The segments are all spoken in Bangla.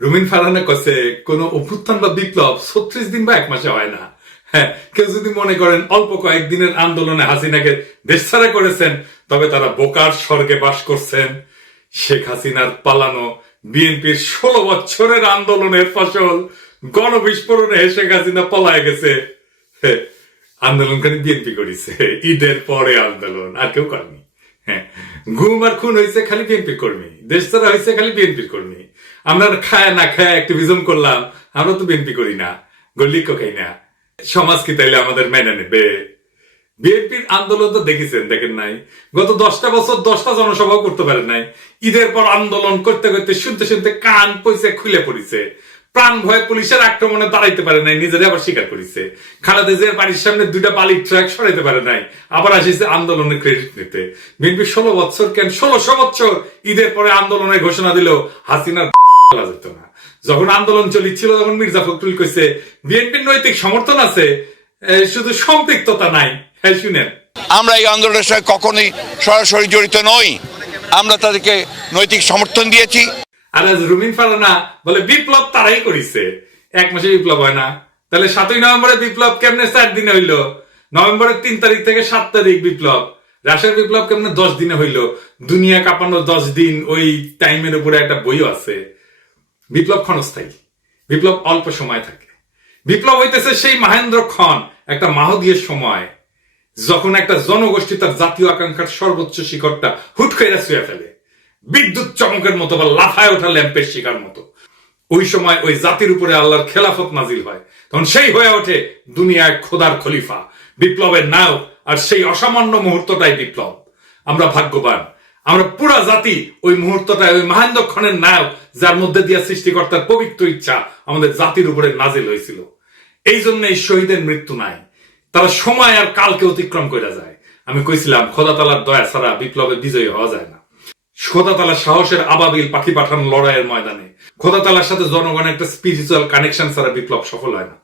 রুমিন ফারহানা কছে কোন অভ্যুত্থান বা বিপ্লব 36 দিন বা 1 মাসে হয় না। হ্যাঁ, কেউ যদি মনে করেন অল্প কয়েকদিনের আন্দোলনে হাসিনাকে দেশ ছাড়া করেছেন, তবে তারা বোকার স্বর্গে বাস করছেন। শেখ হাসিনার পালানো বিএনপির 16 বছরের আন্দোলনের ফসল গণবিস্ফোরণে শেখ হাসিনা পলায় গেছে। আন্দোলনকারী বিএনপি করেছে, ঈদের পরে আন্দোলন, আর কেউ করেনি। হ্যাঁ, গুম আর খুন হয়েছে খালি বিএনপি কর্মী, দেশ ছাড়া হয়েছে খালি বিএনপির কর্মী। আমরা খায় না খায় অ্যাক্টিভিজম করলাম, আমরা তো বিএনপি করি না, গল্লিকও খাই না। সমাজ কি তাইলে আমাদের মেনে নেবে? বিএনপির আন্দোলন তো দেখেছেন, দেখেন নাই? গত 10টা বছর 10টা জনসভাও করতে পারে নাই। ঈদের পর আন্দোলন করতে করতে শুনতে শুনতে কান পয়সা খুলে পড়েছে। প্রাণ ভয়ে পুলিশের আক্রমণে দাঁড়াইতে পারে নাই, নিজেরা আবার স্বীকার করেছে। খালেদা জিয়ার বাড়ির সামনে 2টা বালির ট্রাক সরাইতে পারে নাই, আবার আসিছে আন্দোলনের ক্রেডিট নিতে। বিএনপি 16 বছর কেন 1600 বছর ঈদের পরে আন্দোলনের ঘোষণা দিল, হাসিনার যেত না। যখন আন্দোলন চলিছিল তখন মির্জা ফখরুল কইছে বিএনপির নৈতিক সমর্থন আছে, শুধু সম্পৃক্ততা নাই। হ্যাঁ, শুনেন, আমরা এই আন্দোলনের সঙ্গে কখনোই সরাসরি জড়িত নই, আমরা তাদেরকে নৈতিক সমর্থন দিয়েছি। আর আজ রুমিন ফারহানা বলে বিপ্লব তারাই করেছে, 1 মাসে বিপ্লব হয় না। তাহলে 7ই নভেম্বরের বিপ্লব কেমনে 4 দিনে হইল? নভেম্বরের 3 তারিখ থেকে 7 তারিখ বিপ্লব। রাশিয়ার বিপ্লব কেমনে 10 দিনে হইল? দুনিয়া কাঁপানো 10 দিন, ওই টাইমের উপরে একটা বইও আছে। বিপ্লব ক্ষণস্থায়ী, বিপ্লব অল্প সময় থাকে। বিপ্লব হইতেছে সেই মহেন্দ্র ক্ষণ, একটা মাহদীয় সময়, যখন একটা জনগোষ্ঠী তার জাতীয় আকাঙ্ক্ষার সর্বোচ্চ শিখরটা হুট করে ছুঁয়ে ফেলে, বিদ্যুৎ চমকের মতো বা লাফায় ওঠা ল্যাম্পের শিকার মতো। ওই সময় ওই জাতির উপরে আল্লাহর খেলাফত নাজিল হয়, তখন সেই হয়ে ওঠে দুনিয়ায় খোদার খলিফা, বিপ্লবের নায়ক। আর সেই অসামান্য মুহূর্তটাই বিপ্লব। আমরা ভাগ্যবান, আমরা পুরা জাতি ওই মুহূর্তটায়, ওই মহেন্দ্র ক্ষণের নায়ক, যার মধ্যে দিয়ে সৃষ্টিকর্তার পবিত্র ইচ্ছা আমাদের জাতির উপরে নাজিল হয়েছিল। এই জন্য এই শহীদের মৃত্যু নাই, তারা সময় আর কালকে অতিক্রম করে যায়। আমি কইছিলাম খোদা তাআলার দয়া ছাড়া বিপ্লবে বিজয়ী হওয়া যায় না। খোদা তাআলার সাহসের আবাবিল পাখি পাঠানো লড়াইয়ের ময়দানে খোদা তাআলার সাথে জনগণের একটা স্পিরিচুয়াল কানেকশন ছাড়া বিপ্লব সফল হয় না।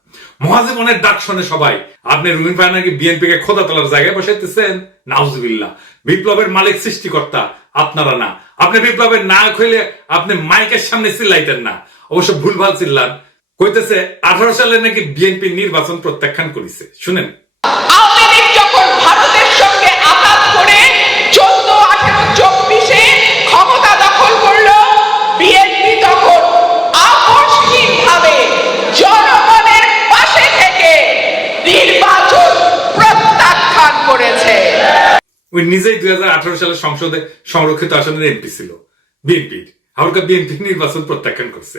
মহাজীবনের ডাক শোনে সবাই। আপনি রুমিন ফারহানাকে বিএনপি কে খোদা তাআলার জায়গায় বসাইতেছেন? নাউজুবিল্লাহ। বিপ্লবের মালিক সৃষ্টিকর্তা, আপনারা না। আপনি বিপ্লবের নায়ক হইলে আপনি মাইকের সামনে চিল্লাইতেন না। অবশ্য ভুলভাল চিল্লান। কইতেছে 18 সালে নাকি বিএনপি নির্বাচন প্রত্যাখ্যান করেছে। শুনেন, আওয়ামী লীগ যখন ভারতের সঙ্গে আঘাত করে 14, 18, 24-এ ক্ষমতা দখল করলো, বিএনপি তখন আপোষহীনভাবে জনগণের পাশে থেকে নির্বাচন প্রত্যাখ্যান করেছে। ওই নিজেই 2018 সালে সংসদে সংরক্ষিত আসনের এমপি ছিল বিএনপির। হালকা বিএনপি নির্বাচন প্রত্যাখ্যান করছে।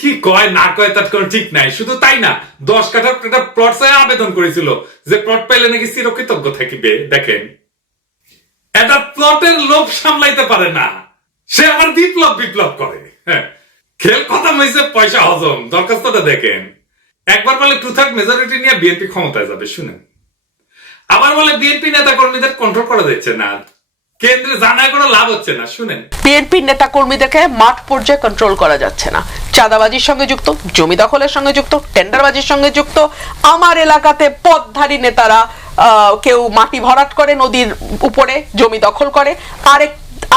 কি কয় না কয় তার কোনো ঠিক নাই। শুধু তাই না, 10 কাঠার একটা প্লট চাই আবেদন করেছিল, যে প্লট পাইলে নাকি চিরকৃতজ্ঞ থাকিবে। দেখেন, এটা প্লটের লোভ সামলাইতে পারে না, সে আবার বিপ্লব করে। হ্যাঁ, খেল খতম হয়েছে, পয়সা হজম। দরখাস্তটা দেখেন, একবার বলে 2/3 মেজরিটি নিয়ে বিএনপি ক্ষমতায় যাবে। শুনেন, আবার বলে বিএনপি নেতা কর্মীদের কন্ট্রোল করা যাচ্ছে না, কেন্দ্রে জানায় কোনো লাভ হচ্ছে না। শুনেন, বিএনপির নেতা কর্মীদেরকে মাঠ পর্যায়ে কন্ট্রোল করা যাচ্ছে না, চাঁদাবাজির সঙ্গে যুক্ত, জমি দখলের সঙ্গে যুক্ত, টেন্ডারবাজির সঙ্গে যুক্ত। আমার এলাকাতে পদধারী নেতারা কেউ মাটি ভরাট করে নদীর উপরে, জমি দখল করে,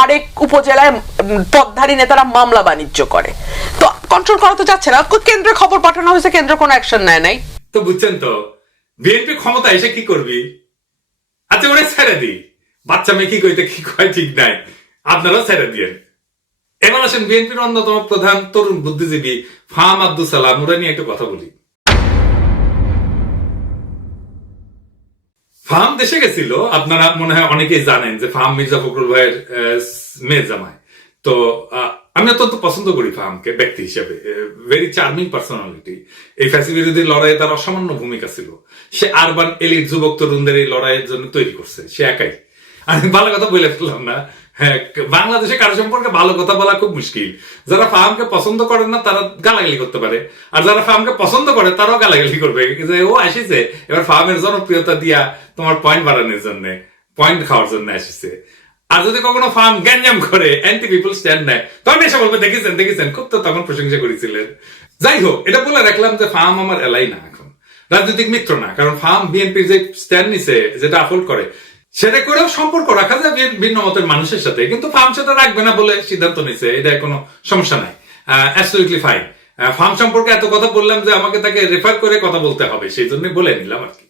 আরেক উপজেলায় পদধারী নেতারা মামলা বাণিজ্য করে। তো কন্ট্রোল করা তো যাচ্ছে না। কেন্দ্রে খবর পাঠানো হয়েছে, কেন্দ্র কোনো অ্যাকশন নেয় নাই। তো বুঝছেন তো, বিএনপি ক্ষমতা এসে কি করবি? আচ্ছা, ওরা ছেড়ে দিই, বাচ্চা মেয়ে কি কইতে কি কয় ঠিক নাই, আপনারাও ছেড়ে দিয়েন। এবার আসেন বিএনপির অন্যতম প্রধান তরুণ বুদ্ধিজীবী ফাহাম আব্দুল সালাম, ওরা নিয়ে একটু কথা বলি। ফাহাম দেশে গেছিল, আপনারা মনে হয় অনেকেই জানেন যে ফাহাম মির্জা ফখরুল ভাইয়ের মেয়ে জামাই। তো আমি অত্যন্ত পছন্দ করি ফাহামকে ব্যক্তি হিসেবে, ভেরি চার্মিং পার্সোনালিটি। এই ফ্যাসি বিরোধী লড়াইয়ে তার অসামান্য ভূমিকা ছিল। সে আরবান এলিট যুবক তরুণদের এই লড়াইয়ের জন্য তৈরি করছে, সে একাই। আমি ভালো কথা বলে ফেললাম না। হ্যাঁ, বাংলাদেশে কারো সম্পর্কে ভালো কথা বলা খুব মুশকিল। যারা ফাহামকে পছন্দ করে না তারা গালাগালি করতে পারে, আর যারা ফাহামকে পছন্দ করে তারাও গালাগালি করবে যে ও আসিছে এবার ফাহামের জনপ্রিয়তা দিয়া তোমার পয়েন্ট বাড়ানোর জন্য, পয়েন্ট খাওয়ার জন্য আসিছে। আর যদি কখনো ফাহাম গ্যাঞ্জাম করে, অ্যান্টি পিপল স্ট্যান্ড নেয়, তখন এসে বলবে দেখেছেন খুব তো তখন প্রশংসা করেছিলেন। যাই হোক, এটা বলে রাখলাম যে ফাহাম আমার এলাই না, এখন রাজনৈতিক মিত্র না। কারণ ফাহাম বিএনপির যে স্ট্যান্ড নিছে, যেটা আপহোল্ড করে, সেটা করেও সম্পর্ক রাখা যায় ভিন্ন মতের মানুষের সাথে, কিন্তু ফার্ম সেটা রাখবে না বলে সিদ্ধান্ত নিছে, এটা কোনো সমস্যা নাই, অ্যাবসলিউটলি ফাইন। ফার্ম সম্পর্কে এত কথা বললাম যে আমাকে তাকে রেফার করে কথা বলতে হবে, সেই জন্য বলে নিলাম আর কি।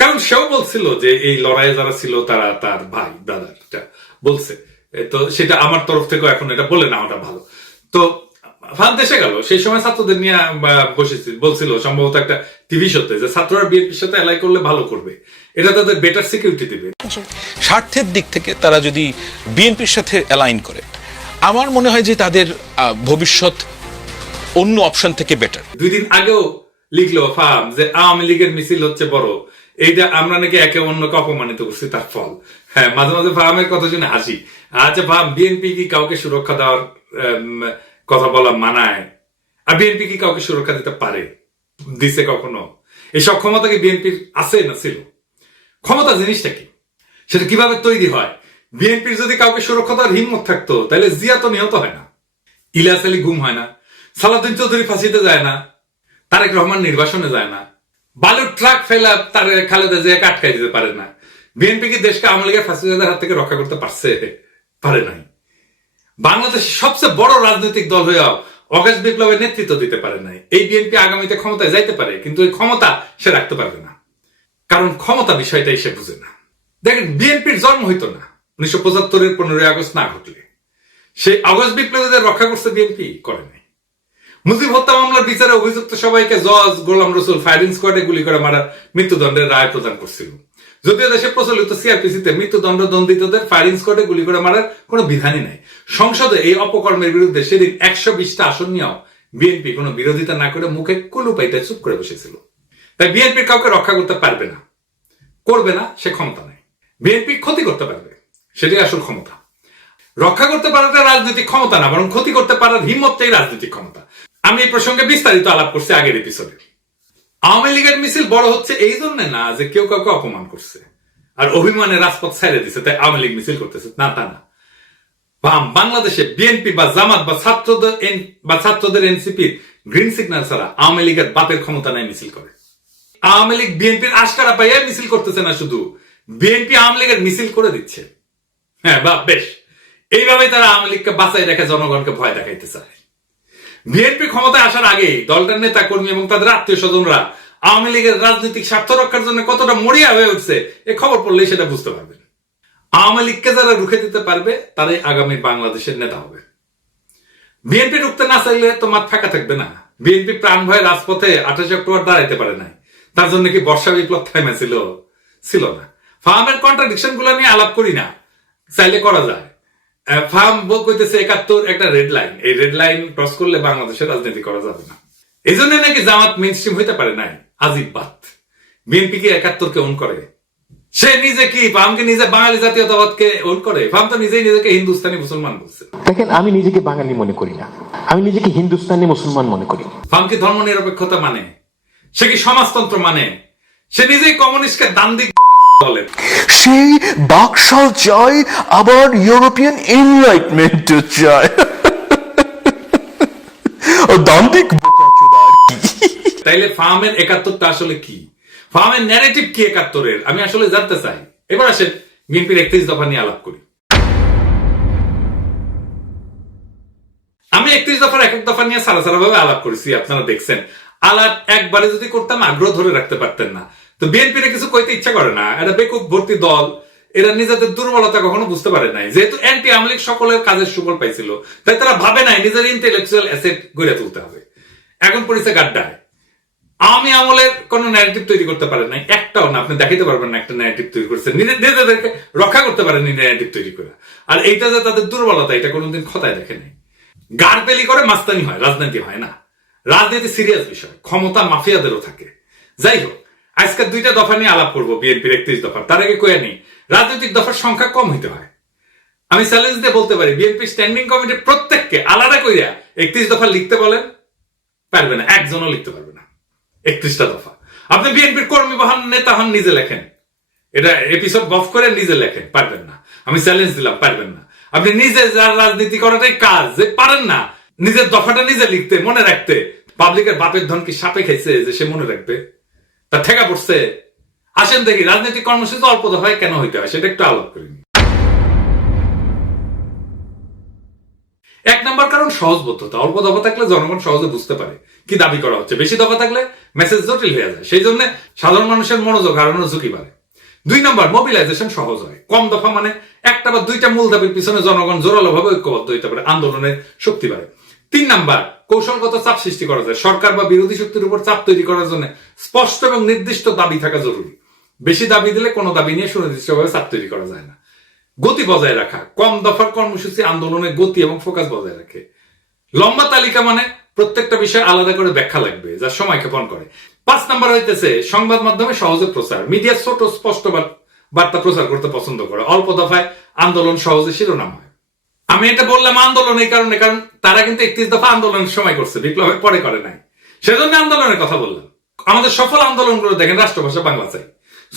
কারণ সেও বলছিল যে এই লড়াইয়ে যারা ছিল তারা তার ভাই ব্রাদারটা বলছে, তো সেটা আমার তরফ থেকেও এখন এটা বলে নেওয়াটা ভালো। তো ফার্ম দেশে গেল, সেই সময় ছাত্রদের নিয়ে বলছিল সম্ভবত একটা টিভি শোতে যে ছাত্ররা বিএনপির সাথে এলাই করলে ভালো করবে, এটা তাদের বেটার সিকিউরিটি দিবে। স্বার্থের দিক থেকে তারা যদি বিএনপির সাথে অ্যালাইন করে, আমার মনে হয় যে তাদের ভবিষ্যৎ অন্য অপশন থেকে বেটার। 2 দিন আগেও লিখলো ফার্ম যে আওয়ামী লীগের মিছিল হচ্ছে বড়, এইটা আমরা নাকি একে অন্যকে অপমানিত করছি তার ফল। হ্যাঁ, মাঝে মাঝে ফার্মের কথা শুনে হাসি। আচ্ছা ফার্ম, বিএনপি কি কাউকে সুরক্ষা দেওয়ার কথা বলা মানায়? আর বিএনপি কি কাউকে সুরক্ষা দিতে পারে? দিছে কখনো? এইসব ক্ষমতা কি বিএনপির আছে না ছিল? ক্ষমতা জিনিসটা কি, সেটা কিভাবে তৈরি হয়? বিএনপির যদি কাউকে সুরক্ষা দেওয়ার হিম্মত থাকতো তাহলে জিয়া তো নিহত হয় না, ইলিয়াস আলী গুম হয় না, সালাউদ্দিন চৌধুরী ফাঁসিতে যায় না, তারেক রহমান নির্বাসনে যায় না, বালুর ট্রাক ফেলা তার খালেদা জিয়াকে আটকাই দিতে পারে না। বিএনপি কি দেশকে আওয়ামী লীগের ফাঁসিবাদের হাত থেকে রক্ষা করতে পারছে? পারে নাই। বাংলাদেশের সবচেয়ে বড় রাজনৈতিক দল হয়েও অগাস্ট বিপ্লবের নেতৃত্ব দিতে পারে নাই। এই বিএনপি আগামীতে ক্ষমতায় যাইতে পারে, কিন্তু এই ক্ষমতা সে রাখতে পারবে না, কারণ ক্ষমতা বিষয়টাই সে বুঝে না। দেখেন, বিএনপির জন্ম হইতো না 1975-এর 15ই আগস্ট না ঘটলে। সেই আগস্ট বিপ্লবীদের রক্ষা করছে বিএনপি? করে নাই। মুজিব হত্যা মামলার বিচারে অভিযুক্ত সবাইকে জজ গোলাম রসুল ফায়ারিং স্কোয়াডে গুলি করে মারার মৃত্যুদণ্ডের রায় প্রদান করছিল। যদিও দেশে প্রচলিত সিআরপিসিতে মৃত্যুদণ্ড দণ্ডিতদের ফায়ারিং স্কোয়াডে গুলি করে মারার কোনো বিধানই নাই। সংসদে এই অপকর্মের বিরুদ্ধে সেদিন 120টা আসন নিয়েও বিএনপি কোনো বিরোধিতা না করে মুখে কুলু পাইতে চুপ করে বসেছিল। তাই বিএনপির কাউকে রক্ষা করতে পারবে না, করবে না, সে ক্ষমতা নেই। বিএনপি ক্ষতি করতে পারবে, সেটাই আসল ক্ষমতা। রক্ষা করতে পারাটা রাজনৈতিক ক্ষমতা না, বরং ক্ষতি করতে পারার হিম্মতটাই রাজনৈতিক ক্ষমতা। আমি এই প্রসঙ্গে বিস্তারিত আলাপ করছি আগের এপিসোডে। আওয়ামী লীগের মিছিল বড় হচ্ছে এই জন্য না যে কেউ কাউকে অপমান করছে আর অভিমানে রাজপথ ছেড়ে দিছে তাই আওয়ামী লীগ মিছিল করতেছে, না তা না। বাংলাদেশে বিএনপি বা জামাত বা ছাত্রদের এনসিপির গ্রিন সিগন্যাল ছাড়া আওয়ামী লীগের বাপের ক্ষমতা নাই মিছিল করে। আওয়ামী লীগ বিএনপির আশকারা পাইয়া মিছিল করতেছে না, শুধু বিএনপি আওয়ামী লীগের মিছিল করে দিচ্ছে। হ্যাঁ বা বেশ, এইভাবেই তারা আওয়ামী লীগকে বাঁচাই রেখে জনগণকে ভয় দেখাইতে চায়। বিএনপি ক্ষমতায় আসার আগেই দলটার নেতা কর্মী এবং তাদের আত্মীয় স্বজনরা আওয়ামী লীগের রাজনৈতিক স্বার্থ রক্ষার জন্য কতটা মরিয়া হয়ে উঠছে এ খবর পড়লেই সেটা বুঝতে পারবেন। আওয়ামী লীগকে যারা রুখে দিতে পারবে তারাই আগামী বাংলাদেশের নেতা হবে। বিএনপি রুখতে না চাইলে তো মাঠ ফাঁকা থাকবে না। বিএনপি প্রাণ ভয়ে রাজপথে 28 অক্টোবর দাঁড়াইতে পারে নাই, তার জন্য কি বর্ষা বিপ্লব থাইমা ছিল না। ফার্মের কন্ট্রাডিকশন গুলো নিয়ে আলাপ করি না, চাইলে করা যায়। ফার্ম কইতেছে 71 একটা রেড লাইন, এই রেড লাইন ক্রস করলে বাংলাদেশের রাজনীতি করা যাবে না। এই জন্য নাকি জামাত মেইনস্ট্রিম হইতে পারে নাই। আজিব বাত। বিএনপি কি 71-কে ওন করে? সে নিজে কি ফার্মকে নিজে বাঙালি জাতীয়তাবাদকে ওন করে? ফার্ম তো নিজেই নিজেকে হিন্দুস্তানি মুসলমান বলছে। দেখেন, আমি নিজেকে বাঙালি মনে করি না, আমি নিজেকে হিন্দুস্তানি মুসলমান মনে করি। ফার্ম কি ধর্ম নিরপেক্ষতা মানে? সে কি সমাজতন্ত্র মানে? সে নিজেই কমিউনিস্টকে দান্দিক বলে। সেই বাকশাল চাই, আবার ইউরোপিয়ান এনলাইটমেন্ট চাই। দান্দিক বোকাচোদা আর কি। তাইলে ফার্মের 71টা আসলে কি? ফার্মের ন্যারেটিভ কি 71-এর? আমি আসলে জানতে চাই। এবার আসেন বিএনপির 31 দফা নিয়ে আলাপ করি। আমি 31 দফার এক দফা নিয়ে সারা ভাবে আলাপ করেছি, আপনারা দেখছেন। আলাপ একবারে যদি করতাম আগ্রহ ধরে রাখতে পারতেন না। তো বিএনপির কিছু কইতে ইচ্ছা করে না, এটা বেকুব ভর্তি দল, এরা নিজেদের দুর্বলতা কখনো বুঝতে পারে নাই। যেহেতু অ্যান্টি আওয়ামী লীগ সকলের কাজের সুফল পাইছিল, তাই তারা ভাবে নাই নিজের ইন্টেলেকচুয়াল অ্যাসেট গড়ে তুলতে হবে। এখন পড়েছে গাড্ডায়। আওয়ামী আমলের কোন ন্যারেটিভ তৈরি করতে পারে নাই, একটাও না। আপনি দেখাইতে পারবেন না একটা ন্যারেটিভ তৈরি করছে, নিজেদেরকে রক্ষা করতে পারেনি ন্যারেটিভ তৈরি করে। আর এইটা যে তাদের দুর্বলতা, এটা কোনোদিন খতায় দেখে নাই। গারপেলি করে মাস্তানি হয়, রাজনীতি হয় না। রাজনীতি সিরিয়াস বিষয়, ক্ষমতা মাফিয়াদেরও থাকে। যাই হোক, আজকে 2টা দফা নিয়ে আলাপ করবো বিএনপির 31 দফা। তার আগে কয়ে নেই, রাজনৈতিক দফার সংখ্যা কম হইতে হয়। আমি চ্যালেঞ্জ দিয়ে বলতে পারি, বিএনপি স্ট্যান্ডিং কমিটির প্রত্যেককে আলাদা কইরা 31 দফা লিখতে বলেন, পারবে না, একজনও লিখতে পারবে না 31টা দফা। আপনি বিএনপির কর্মী বা হন, নেতা হন, নিজে লেখেন, এটা এপিসোড গফ করে নিজে লেখেন, পারবেন না। আমি চ্যালেঞ্জ দিলাম, পারবেন না। আপনি নিজে যার রাজনীতি করাটাই কাজ, যে পারেন না নিজের দফাটা নিজে লিখতে, মনে রাখতে। পাবলিকের বাপের ধন কি সাপে খাইছে যে সে মনে রাখবে? তা ঠেকা পড়ছে। আসেন দেখি রাজনৈতিক কর্মসূচি অল্প দফায় কেন হইতে হয়, সেটা একটু আলাপ করিনি। এক নম্বর কারণ সহজবোধ্যতা। অল্প দফা থাকলে জনগণ সহজে বুঝতে পারে কি দাবি করা হচ্ছে, বেশি দফা থাকলে মেসেজ জটিল হয়ে যায়, সেই জন্য সাধারণ মানুষের মনোযোগ হারানোর ঝুঁকি বাড়ে। 2 নম্বর, মোবিলাইজেশন সহজ হয়। কম দফা মানে একটা বা দুইটা মূল দাবির পিছনে জনগণ জোরালো ভাবে ঐক্যবদ্ধ হইতে পারে, আন্দোলনের শক্তি বাড়ে। 3 নম্বর, কৌশলগত চাপ সৃষ্টি করা যায়। সরকার বা বিরোধী শক্তির উপর চাপ তৈরি করার জন্য স্পষ্ট এবং নির্দিষ্ট দাবি থাকা জরুরি। বেশি দাবি দিলে কোনো দাবি নিয়ে সুনির্দিষ্টভাবে চাপ তৈরি করা যায় না। গতি বজায় রাখা। কম দফার কর্মসূচি আন্দোলনের গতি এবং ফোকাস বজায় রাখে। লম্বা তালিকা মানে প্রত্যেকটা বিষয় আলাদা করে ব্যাখ্যা লাগবে, যা সময় ক্ষেপণ করে। 5 নম্বর হইতেছে সংবাদ মাধ্যমে সহজে প্রচার। মিডিয়া ছোট স্পষ্ট বার্তা প্রচার করতে পছন্দ করে। অল্প দফায় আন্দোলন সহজে শিরোনাম হয়। আমি এটা বললাম আন্দোলন এই কারণে, কারণ তারা কিন্তু 31 দফা আন্দোলনের সময় করছে, বিপ্লবের পরে করে নাই, সেজন্য আন্দোলনের কথা বললাম। আমাদের সফল আন্দোলনগুলো দেখেন, রাষ্ট্রভাষা বাংলা চাই।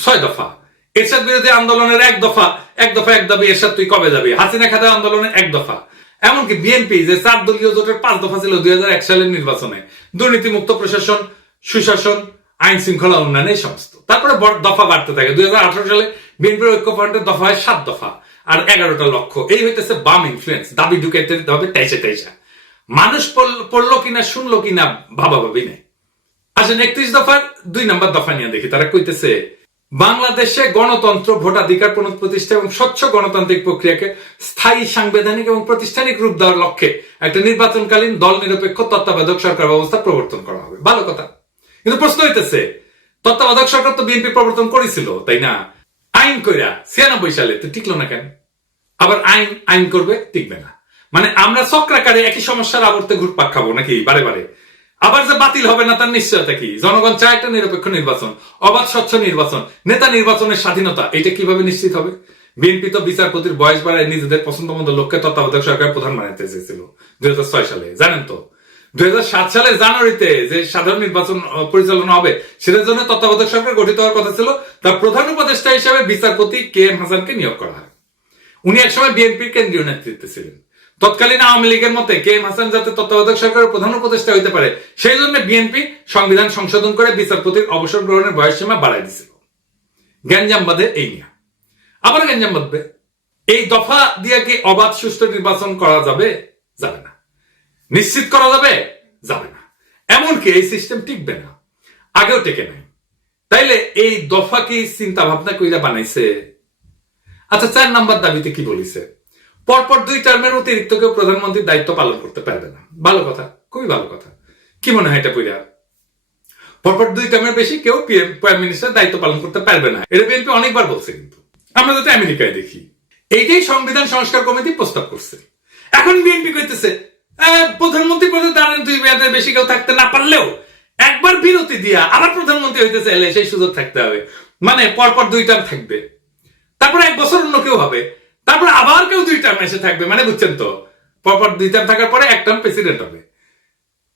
6 দফা, এরশাদ বিরোধী আন্দোলনের 1 দফা, 1 দফা 1 দাবি, এরশাদ তুই কবে যাবি। হাসিনা খাদা আন্দোলনের 1 দফা। এমনকি বিএনপি যে 4 দলীয় জোটের 5 দফা ছিল 2001 সালের নির্বাচনে, দুর্নীতিমুক্ত প্রশাসন, সুশাসন, আইন শৃঙ্খলা উন্নয়ন, এই সমস্ত। তারপরে দফা বাড়তে থাকে। 2018 সালে বিএনপির ঐক্যফ্রন্টের দফা হয় 7 দফা আর 11টা লক্ষ্য। এই হইতেছে বাম ইনফ্লুয়েন্স, দাবি ঢুকাইতে হবে টাইসা। মানুষ পড়লো কিনা শুনলো কিনা ভাবাভাবি নেই। আসেন 31 দফার 2 নম্বর দফা নিয়ে দেখি। তারা কইতেছে বাংলাদেশে গণতন্ত্র, ভোটাধিকার পুনঃপ্রতিষ্ঠা এবং স্বচ্ছ গণতান্ত্রিক প্রক্রিয়াকে স্থায়ী, সাংবিধানিক এবং প্রাতিষ্ঠানিক রূপ দেওয়ার লক্ষ্যে একটা নির্বাচনকালীন দল নিরপেক্ষ তত্ত্বাবধায়ক সরকার ব্যবস্থা প্রবর্তন করা হবে। ভালো কথা, কিন্তু প্রশ্ন হইতেছে তত্ত্বাবধায়ক সরকার তো বিএনপি প্রবর্তন করেছিল, তাই না? আইন কইরা 96 সালে তো টিকলো না কেন? আবার আইন করবে, টিকবে না। মানে আমরা চক্রাকারে একই সমস্যার আবর্তে ঘুরপাক খাবো নাকি বারে বারে? আবার যে বাতিল হবে না তার নিশ্চয়তা কি? জনগণ চায় একটা নিরপেক্ষ নির্বাচন, অবাধ স্বচ্ছ নির্বাচন, নেতা নির্বাচনের স্বাধীনতা। এটা কিভাবে নিশ্চিত হবে? বিএনপি তো বিচারপতির বয়স বাড়ায় নিজেদের পছন্দ মতো লোককে তত্ত্বাবধায়ক সরকার প্রধান বানাতে চেয়েছিল 2006 সালে, জানেন তো? 2007 সালের জানুয়ারিতে যে সাধারণ নির্বাচন পরিচালনা হবে, সেটার জন্য তত্ত্বাবধায়ক সরকার গঠিত হওয়ার কথা ছিল। তার প্রধান উপদেষ্টা হিসেবে বিচারপতি KM হাসানকে নিয়োগ করা হয়। উনি একসময় বিএনপির কেন্দ্রীয় নেতৃত্বে ছিলেন। তৎকালীন আওয়ামী লীগের মতে KM হাসান যাতে তত্ত্বাবধায়ক সরকারের প্রধান উপদেষ্টা হইতে পারে, সেই জন্য বিএনপি সংবিধান সংশোধন করে বিচারপতির অবসর গ্রহণের বয়সসীমা বাড়াই দিছিল। গ্যাঞ্জাম বাঁধে এই নিয়ে, আবার গ্যাঞ্জাম বাঁধবে। এই দফা দিয়ে কি অবাধ সুষ্ঠু নির্বাচন করা যাবে? যাবে না। নিশ্চিত করা যাবে? যাবে না। এমনকি এই সিস্টেম টিকবে না, আগেও টেকে নাই। তাইলে এই দফা কি চিন্তা ভাবনা কইরা বানাইছে? আচ্ছা, 4 নম্বর দাবিতে কি বলিছে? পরপর 2 টার্মের অতিরিক্ত কেউ প্রধানমন্ত্রীর দায়িত্ব পালন করতে পারবে না। ভালো কথা, খুবই ভালো কথা। কি মনে হয় এটা পইরা? পরপর 2 টার্মের বেশি কেউ প্রাইম মিনিস্টার দায়িত্ব পালন করতে পারবে না। এটা বিএনপি অনেকবার বলছে, কিন্তু আমরা যাতে আমেরিকায় দেখি, এইটাই সংবিধান সংস্কার কমিটি প্রস্তাব করছে। এখন বিএনপি কইতেছে প্রধানমন্ত্রী পদে দাঁড়ান 2 মেয়াদের বেশি কেউ থাকতে না পারলেও একবার বিরতি দিয়া আবার প্রধানমন্ত্রী হইতে চাইলে সেই সুযোগ থাকতে হবে। মানে পরপর 2 টার্ম থাকবে, তারপরে 1 বছর অন্য কেউ হবে, তারপরে আবার কেউ 2 টার্ম এসে থাকবে। মানে বুঝছেন তো, পরপর 2 টার্ম থাকার পরে 1 টার্ম প্রেসিডেন্ট হবে,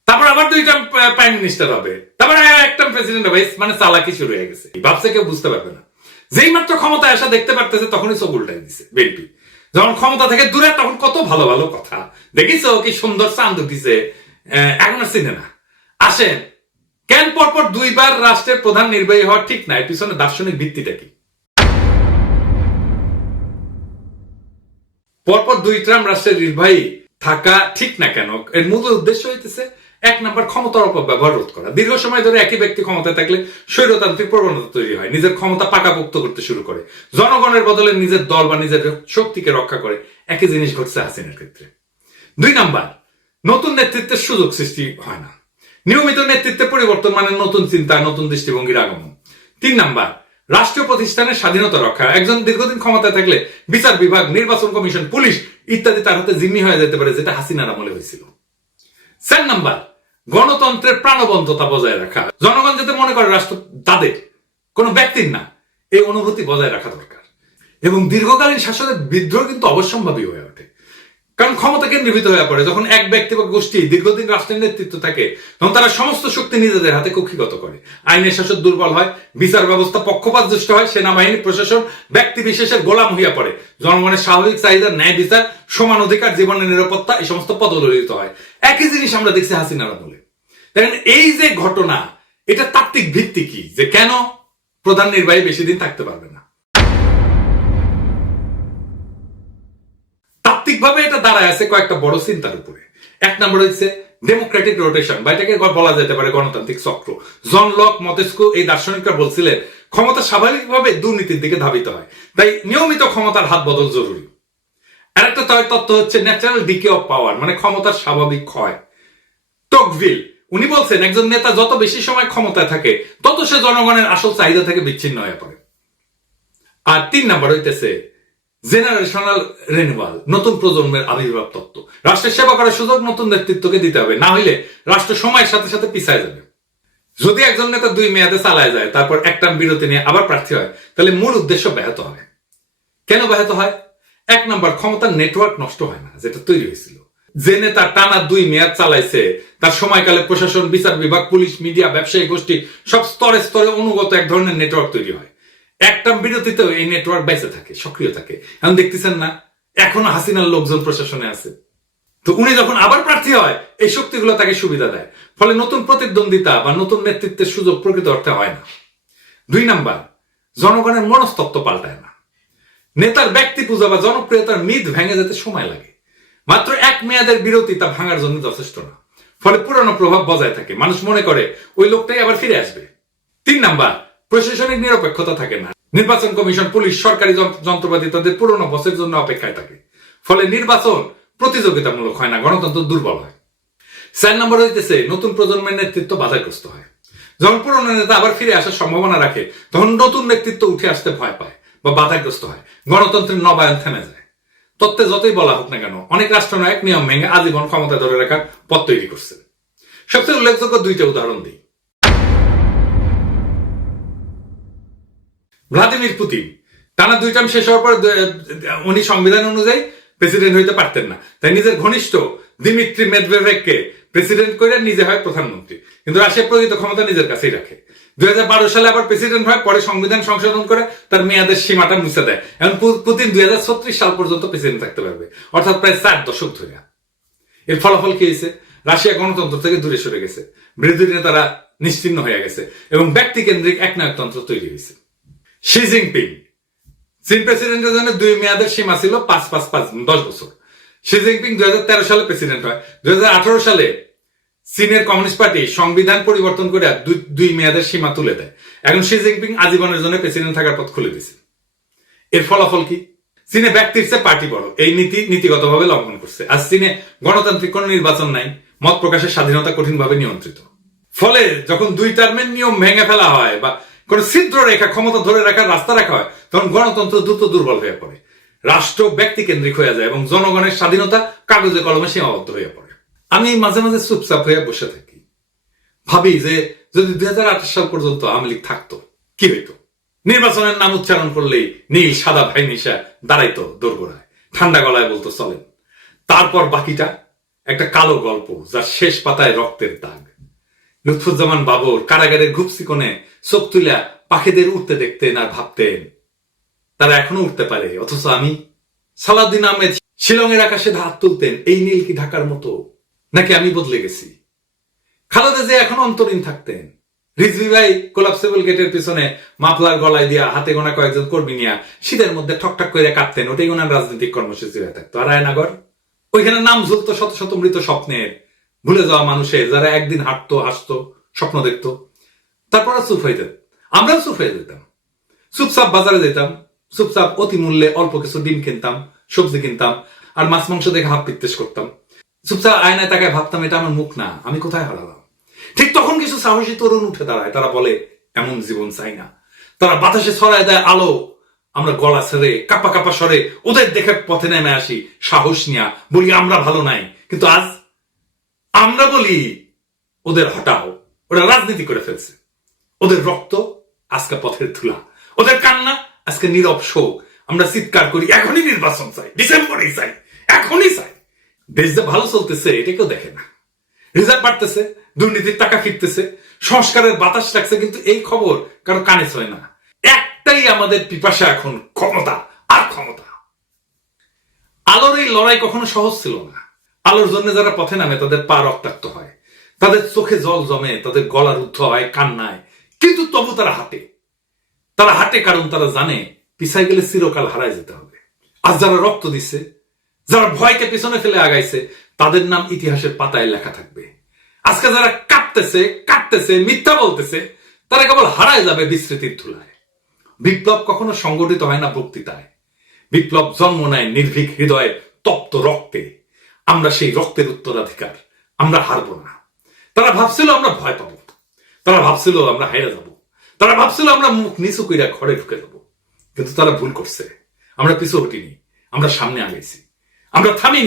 তারপর আবার 2 টার্ম প্রাইম মিনিস্টার হবে, তারপরে 1 টার্ম প্রেসিডেন্ট হবে। মানে চালাকি শুরু হয়ে গেছে, ভাবছে কেউ বুঝতে পারবে না। যেই মাত্র ক্ষমতায় আসা দেখতে পারতেছে তখনই চোখ উল্টাই দিছে বিএনপি। যখন ক্ষমতা থেকে দূরে তখন কত ভালো ভালো কথা, দেখিছো কি সুন্দর চাঁদ উঠিছে, এখন আর চিনে না। আসেন, কেন পরপর 2 বার রাষ্ট্রের প্রধান নির্বাহী হওয়া ঠিক না? এর পিছনে দার্শনিক ভিত্তিটা কি? পরপর 2 টার্ম রাষ্ট্রের নির্বাহী থাকা ঠিক না কেন? এর মূল উদ্দেশ্য হইতেছে 1 নম্বর, ক্ষমতার অপব্যবহার রোধ করা। দীর্ঘ সময় ধরে একই ব্যক্তি ক্ষমতায় থাকলে স্বৈরতান্ত্রিক প্রবণতা তৈরি হয়, নিজের ক্ষমতা পাকাপোক্ত করতে শুরু করে, জনগণের বদলে নিজের দল বা নিজের শক্তিকে রক্ষা করে। একই জিনিস ঘটছে হাসিনার ক্ষেত্রে। 2 নম্বর, নতুন নেতৃত্বের সুযোগ সৃষ্টি হয় না। নিয়মিত নেতৃত্বে পরিবর্তন মানে নতুন চিন্তা, নতুন দৃষ্টিভঙ্গির আগমন। 3 নম্বর, রাষ্ট্রীয় প্রতিষ্ঠানের স্বাধীনতা রক্ষা। একজন দীর্ঘদিন ক্ষমতায় থাকলে বিচার বিভাগ, নির্বাচন কমিশন, পুলিশ ইত্যাদি তার হাতে জিম্মি হয়ে যেতে পারে, যেটা হাসিনার আমলে হয়েছিল। 4 নম্বর, গণতন্ত্রের প্রাণবন্ততা বজায় রাখা। জনগণ যাতে মনে করে রাষ্ট্র তাদের, কোনো ব্যক্তির না, এই অনুভূতি বজায় রাখা দরকার। এবং দীর্ঘকালীন শাসনের বিদ্রোহ কিন্তু অবশ্যম্ভাবী হয়ে ওঠে, কারণ ক্ষমতা কেন্দ্রীভূত হয়ে পড়ে। যখন এক ব্যক্তি বা গোষ্ঠী দীর্ঘদিন রাষ্ট্রের নেতৃত্ব থাকে, তখন তারা সমস্ত শক্তি নিজেদের হাতে কক্ষিগত করে। আইনের শাসন দুর্বল হয়, বিচার ব্যবস্থা পক্ষপাতদুষ্ট হয়, সেনাবাহিনী প্রশাসন ব্যক্তি বিশেষের গোলাম হইয়া পড়ে। জনগণের স্বাভাবিক চাহিদা, ন্যায় বিচার, সমান অধিকার, জীবনের নিরাপত্তা, এই সমস্ত পদদলিত হয়। একই জিনিস আমরা দেখছি হাসিনার আমলে। দেখেন, এই যে ঘটনা, এটা তাত্ত্বিক ভিত্তি কি, যে কেন প্রধান নির্বাহী বেশি দিন থাকতে পারবে না? তাত্ত্বিকভাবে এটা দাঁড়ায় আছে কয়েকটা বড় চিন্তার উপরে। এক নম্বর হচ্ছে ডেমোক্রেটিক রোটেশন, বা এটাকে বলা যেতে পারে গণতান্ত্রিক চক্র। জন লক, মতেস্কু এই দার্শনিকরা বলছিলেন ক্ষমতা স্বাভাবিকভাবে দুর্নীতির দিকে ধাবিত হয়, তাই নিয়মিত ক্ষমতার হাত বদল জরুরি। আরেকটা তত্ত্ব হচ্ছে ন্যাচারাল ডিকে অফ পাওয়ার, মানে ক্ষমতার স্বাভাবিক ক্ষয়। টকভিল উনি বলছেন একজন নেতা যত বেশি সময় ক্ষমতায় থাকে তত সে জনগণের আসল চাহিদা থেকে বিচ্ছিন্ন হয়ে পড়ে। আর 3 নাম্বার হইতেছে জেনারেশনাল রেনুয়াল, নতুন প্রজন্মের আবির্ভাব তত্ত্ব। রাষ্ট্রের সেবা করার সুযোগ নতুন নেতৃত্বকে দিতে হবে, না হইলে রাষ্ট্র সময়ের সাথে সাথে পিছায় যাবে। যদি একজন নেতা 2 মেয়াদে চালায় যায়, তারপর এক টার্ম বিরতি নিয়ে আবার প্রার্থী হয়, তাহলে মূল উদ্দেশ্য ব্যাহত হয়। কেন ব্যাহত হয়? 1 নাম্বার, ক্ষমতার নেটওয়ার্ক নষ্ট হয় না, যেটা তৈরি হয়েছিল। যে নেতা টানা 2 মেয়াদ চালাইছে তার সময়কালে প্রশাসন, বিচার বিভাগ, পুলিশ, মিডিয়া, ব্যবসায়ী গোষ্ঠী সব স্তরে স্তরে অনুগত এক ধরনের নেটওয়ার্ক তৈরি হয়। একটা বিরতিতেও এই নেটওয়ার্ক বেঁচে থাকে, সক্রিয় থাকে। এখন দেখতেছেন না, এখনো হাসিনার লোকজন প্রশাসনে আছে। তো উনি যখন আবার প্রার্থী হয়, এই শক্তিগুলো তাকে সুবিধা দেয়, ফলে নতুন প্রতিদ্বন্দ্বিতা বা নতুন নেতৃত্বের সুযোগ প্রকৃত অর্থে হয় না। 2 নাম্বার, জনগণের মনস্তত্ত্ব পাল্টায় না। নেতার ব্যক্তি পূজা বা জনপ্রিয়তার মিথ ভেঙে যেতে সময় লাগে। মাত্র 1 মেয়াদের বিরতি তা ভাঙার জন্য যথেষ্ট না, ফলে পুরনো প্রভাব বজায় থাকে। মানুষ মনে করে ওই লোকটাই আবার ফিরে আসবে। 3 নাম্বার, প্রশাসনিক নিরপেক্ষতা থাকে না। নির্বাচন কমিশন, পুলিশ, সরকারি যন্ত্রপাতি তাদের পুরনো বসের জন্য অপেক্ষায় থাকে, ফলে নির্বাচন প্রতিযোগিতামূলক হয় না, গণতন্ত্র দুর্বল হয়। 4 নম্বর হইতেছে নতুন প্রজন্মের নেতৃত্ব বাধাগ্রস্ত হয়। যখন পুরনো নেতা আবার ফিরে আসার সম্ভাবনা রাখে, তখন নতুন নেতৃত্ব উঠে আসতে ভয় পায় বা বাধাগ্রস্ত হয়, গণতন্ত্রের নবায়ন থেমে যায়। তত্ত্বে যতই বলা হোক না কেন, অনেক রাষ্ট্রনায়ক নিয়ম ভেঙে আজীবন ক্ষমতা ধরে রাখার পথ তৈরি করছে। সবচেয়ে উল্লেখযোগ্য 2টা উদাহরণ দিই। ভ্লাদিমির পুতিন টানা 2 টার্ম শেষ হওয়ার পর উনি সংবিধান অনুযায়ী প্রেসিডেন্ট হইতে পারতেন না, তাই নিজের ঘনিষ্ঠ দিমিত্রি মেদভেদেভকে প্রেসিডেন্ট করে নিজে হয় প্রধানমন্ত্রী, কিন্তু রাশিয়া প্রকৃত ক্ষমতা নিজের কাছেই রাখে। 2012 সালে আবার প্রেসিডেন্ট হয়, পরে সংবিধান সংশোধন করে তার মেয়াদের সীমাটা মুছে দেয়। এখন পুতিন 2036 সাল পর্যন্ত প্রেসিডেন্ট থাকতে পারবে, অর্থাৎ প্রায় 4 দশক ধরে। এর ফলাফল কি হয়েছে? রাশিয়া গণতন্ত্র থেকে দূরে সরে গেছে, বিরোধী নেতারা নিশ্চিহ্ন হয়ে গেছে এবং ব্যক্তিকেন্দ্রিক একনায়কতন্ত্র তৈরি হয়েছে। শি জিনপিং, চীন প্রেসিডেন্টের জন্য 2 মেয়াদের সীমা ছিল 5-5-5 10 বছর। শি জিনপিং 2013 সালে প্রেসিডেন্ট হয়। 2018 সালে চীনের কমিউনিস্ট পার্টি সংবিধান পরিবর্তন করে 2 মেয়াদের সীমা তুলে দেয়। এখন শি জিনপিং আজীবনের জন্য প্রেসিডেন্ট থাকার পথ খুলে দিয়েছে। এর ফলাফল কি? চীনে ব্যক্তির চেয়ে পার্টি বড়, এই নীতিগতভাবে লঙ্ঘন করছে। আর চীনে গণতান্ত্রিক কোন নির্বাচন নাই, মত প্রকাশের স্বাধীনতা কঠিনভাবে নিয়ন্ত্রিত। ফলে যখন 2 টার্মের নিয়ম ভেঙে ফেলা হয় বা কোন ছিদ্র রেখা, ক্ষমতা ধরে রাখার রাস্তা রাখা হয়, তখন গণতন্ত্র দ্রুত দুর্বল হয়ে পড়ে, রাষ্ট্র ব্যক্তি কেন্দ্রিক হয়ে যায় এবং জনগণের স্বাধীনতা কাগজে কলমে সীমাবদ্ধ হয়ে পড়ে। আমি মাঝে মাঝে চুপচাপ হয়ে বসে থাকি, ভাবি যে যদি 2028 সাল পর্যন্ত আওয়ামী লীগ থাকতো কি হইতো? নির্বাচনের নাম উচ্চারণ করলেই নীল সাদা ভাই নিশা দাঁড়াইতো দোরগোড়ায়, ঠান্ডা গলায় বলতো চলেন। তারপর বাকিটা একটা কালো গল্প, যার শেষ পাতায় রক্তের দাগ। লুৎফুজ্জামান বাবর কারাগারের ঘুপসি কোণে চোখ তুলে পাখিদের উঠতে দেখতেন আর ভাবতেন তারা এখনো উঠতে পারে, অথচ আমি। সালাউদ্দিন আহমেদ শিলংয়ের আকাশে হাত তুলতেন, এই নীল কি ঢাকার মতো, নাকি আমি বদলে গেছি? খালেদা জিয়া এখনো অন্তরীণ থাকতেন। রিজভী ভাই কোলাপসেবল গেটের পিছনে মাফলার গলায় দিয়া হাতে গোনা কয়েকজন কর্মী নিয়ে শীতের মধ্যে ঠকঠক করে কাঁপতেন, ওটাই ওনার রাজনৈতিক কর্মসূচি হয়ে থাকতো। আর রায়নগর, ওইখানে নাম ঝুলতো শত শত মৃত স্বপ্নের, ভুলে যাওয়া মানুষের, যারা একদিন হাঁটতো, হাসতো, স্বপ্ন দেখতো, তারপর চুপ হয়ে যেত। আমরাও চুপ হয়ে যেতাম, চুপচাপ বাজারে যেতাম, চুপচাপ অতি মূল্যে অল্প কিছু ডিম কিনতাম, সবজি কিনতাম, আর মাছ মাংস দেখে হাফ পিত্তেশ করতাম। চুপচাপ আয়নায় তাকায় ভাবতাম, এটা আমার মুখ না, আমি কোথায় হারালাম? ঠিক তখন কিছু সাহসী তরুণ উঠে দাঁড়ায়, তারা বলে এমন জীবন চাই না। তারা বাতাসে ছড়ায় দেয় আলো, আমরা গলা ছেড়ে কাপা কাপা স্বরে ওদের দেখে পথে নেমে আসি, সাহস নিয়া বলি আমরা ভালো নাই। কিন্তু আজ আমরা বলি ওদের হটাও, ওরা রাজনীতি করে ফেলছে, ওদের রক্ত আজকে পথের ধুলা, ওদের কান্না আজকে নীরব শোক। আমরা চিৎকার করি এখনই নির্বাচন চাই, ডিসেম্বরেই চাই, এখনই চাই। দেশ যে ভালো চলতেছে এটা কেউ দেখে না। রিজার্ভ বাড়তেছে, দুর্নীতির টাকা ফিরতেছে, সংস্কারের বাতাস লাগছে, কিন্তু এই খবর কারো কানে ছয় না। একটাই আমাদের পিপাসা এখন, ক্ষমতা আর ক্ষমতা। আলোর এই লড়াই কখনো সহজ ছিল না। আলোর জন্য যারা পথে নামে তাদের পা রক্তাক্ত হয়, তাদের চোখে জল জমে, তাদের গলা রুদ্ধ হয় কান্নায়, কিন্তু তবু তারা হাঁটে। তারা হাঁটে কারণ তারা জানে পিছায় গেলে চিরকাল হারায় যেতে হবে। আজ যারা রক্ত দিচ্ছে, যারা ভয়কে পিছনে ফেলে আগাইছে তাদের নাম ইতিহাসের পাতায় লেখা থাকবে। আজকে যারা কাটতেছে মিথ্যা বলতেছে তারা কেবল হারায় যাবে বিস্মৃতির ধুলায়। বিপ্লব কখনো সংগঠিত হয় না বক্তৃতায়, বিপ্লব জন্ম নেয় নির্ভীক হৃদয়ে তপ্ত রক্তে। আমরা সেই রক্তের উত্তরাধিকার, আমরা হারবো না। তারা ভাবছিল আমরা ভয় পাবো, তারা ভাবছিল আমরা হাইরা যাব, তারা ভাবছিল আমরা মুখ নিচু কইরা ঘরে ঢুকে যাবো, কিন্তু তারা ভুল করছে। আমরা পিছু হটিনি, আমরা সামনে আগাইছি, আমরা থামিনি।